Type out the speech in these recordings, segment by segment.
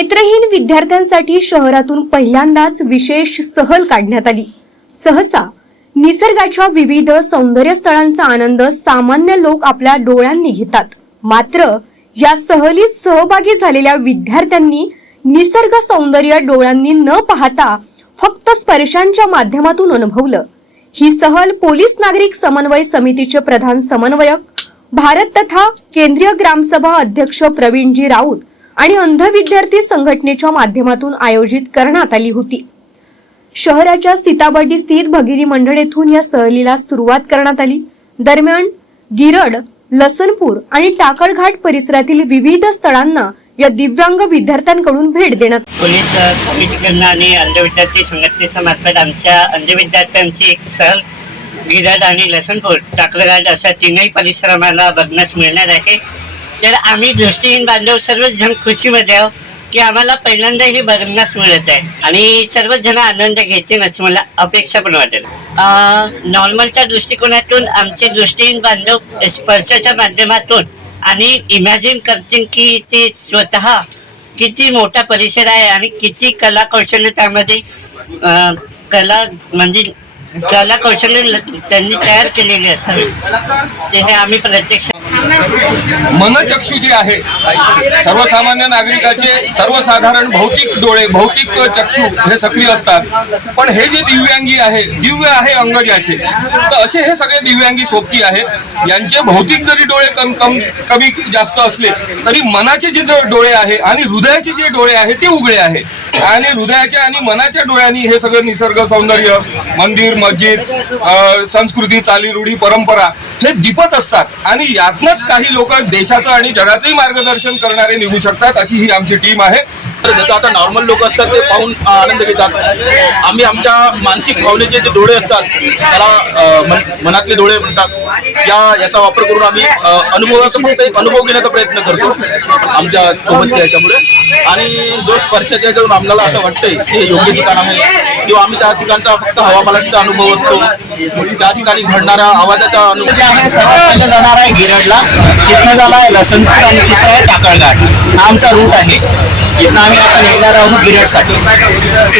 नेत्रहीन विद्यार्थ्यांसाठी शहरातून पहिल्यांदाच विशेष सहल काढण्यात आली। सहसा निसर्गाच्या विविध सौंदर्य स्थळांचा आनंद सामान्य लोक आपल्या डोळ्यांनी घेतात, मात्र या सहलीत सहभागी झालेल्या विद्यार्थ्यांनी निसर्ग सौंदर्य डोळ्यांनी न पाहता फक्त स्पर्शांच्या माध्यमातून अनुभवलं। ही सहल पोलीस नागरिक समन्वय समितीचे प्रधान समन्वयक भारत तथा केंद्रीय ग्रामसभा अध्यक्ष प्रवीणजी राऊत आणि अंध विद्यार्थी संघटनेच्या माध्यमातून आयोजित करण्यात आली होती। शहराच्या सीताबर्डी स्थित भगिनी मंडळ येथून या सहलीला सुरुवात करण्यात आली। दरम्यान गिरड, लसनपूर आणि टाकळघाट परिसरातील विविध स्थळांना या दिव्यांग विद्यार्थ्यांकडून भेट देण्यात पोलीस कमिटीकडून आणि अंध विद्यार्थी संघटनेच्या मार्फत आमच्या अंध विद्यार्थ्यांची एक सहल गिरड आणि लसनपूर, टाकळघाट अशा तीनही परिसर आम्हाला बघण्यास मिळणार आहे। तर आम्ही दृष्टीहीन बांधव सर्वच जण खुशीमध्ये आहोत की आम्हाला पहिल्यांदा हे बघण्यास मिळत आहे आणि सर्वच जण आनंद घेतील अशी मला अपेक्षा पण वाटेल। नॉर्मलच्या दृष्टिकोनातून आमचे दृष्टीहीन बांधव स्पर्शाच्या माध्यमातून आणि इमॅजिन करतील की ते स्वतः किती मोठा परिसर आहे आणि किती कला कौशल्य त्यामध्ये कला कौशल्य त्यांनी तयार केलेली असावी, ते आम्ही प्रत्यक्ष मनचक्षु जे आहे सर्वसामान्य नागरिकाचे सर्वसाधारण भौतिक डोळे, भौतिक चक्षु हे सक्रिय असतात, पण हे जे दिव्यांगी आहे, दिव्य आहे अंग ज्याचे, तर असे हे सगळे दिव्यांगी सोबती आहेत। यांचे भौतिक जरी डोळे कमी जास्त असले तरी मनाचे जे डोळे आहे आणि हृदयाचे जे डोळे आहे ते उघडे आहे आणि हृदयाच्या आणि मनाच्या डोळ्यांनी हे सगळं निसर्ग सौंदर्य, मंदिर, मस्जिद, संस्कृती, चाली, रूढी, परंपरा हे दीपत असतात आणि यातनंच काही लोक देशाचं आणि जगाचंही मार्गदर्शन करणारे निघू शकतात, अशी ही आमची टीम आहे। तर ज्याचा आता नॉर्मल लोक असतात ते पाहून आनंद घेतात। आम्ही आमच्या मानसिक भावनेचे जे डोळे असतात त्याला मनातले डोळे म्हणतात, याचा वापर करून आम्ही अनुभवाचा फक्त एक अनुभव घेण्याचा प्रयत्न करतो आमच्या सोबत याच्यामुळे। आणि जो स्पर्शाच्या याच्यातून आम्हाला असं वाटतंय हे योग्य ठिकाण आहे किंवा आम्ही त्या ठिकाणचा फक्त हवामानाचा अनुभव असतो, त्या ठिकाणी घडणारा आवाजाचा अनुभव जे आहे सर्वात पहिलं जाणार आहे गिरडला, तिथनं जाणार आहे लसनपूर आणि तिसरा आहे टाकळघाट। हा आमचा रूट आहे। इथनं आम्ही आता निघणार आहोत गिरडसाठी।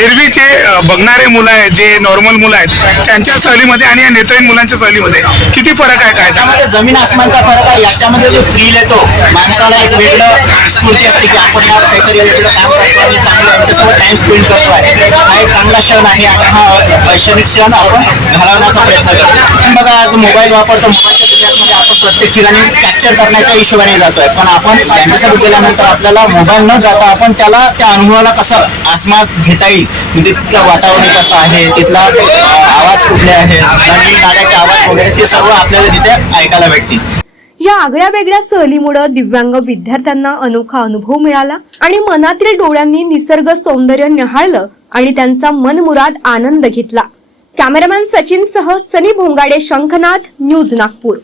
एरवीचे बघणारे मुलं आहेत, जे नॉर्मल मुलं आहेत, त्यांच्या सहलीमध्ये आणि या नेत्रहीन मुलांच्या सहलीमध्ये किती फरक आहे? काय याच्यामध्ये जमीन आसमानचा फरक आहे। याच्यामध्ये जो थ्रिल येतो, माणसाला एक वेगळं स्फूर्ती असते की आपण काहीतरी वेगळं काम करतो आणि चांगलं यांच्यासोबत टाइम स्पेंड करतो आहे। हा एक चांगला क्षण आहे आणि हा वैश्विक क्षण आपण घालवण्याचा प्रयत्न करतो। बघा, आज मोबाईल वापरतो, मोबाईलच्या दुनियामध्ये आपण प्रत्येक ठिकाणी कॅप्चर करण्याच्या हिशोबाने जातोय, पण आपण त्यांच्यासोबत गेल्यानंतर आपल्याला मोबाईल न जाता आपण त्या अनुभवाला कसं आस्वाद घेता येईल, म्हणजे तिथलं वातावरण कसं आहे, तिथला आवाज कुठले आहे, नदी नाल्याचे आवाज वगैरे ते सर्व आपल्याला तिथे ऐकायला भेटतील। या आगळ्या वेगळ्या सहलीमुळे दिव्यांग विद्यार्थ्यांना अनोखा अनुभव मिळाला आणि मनातील डोळ्यांनी निसर्ग सौंदर्य निहाळलं आणि त्यांचा मनमुराद आनंद घेतला। कॅमेरामॅन सचिन सह सनी भोंगाडे, शंखनाथ, न्यूज नागपूर।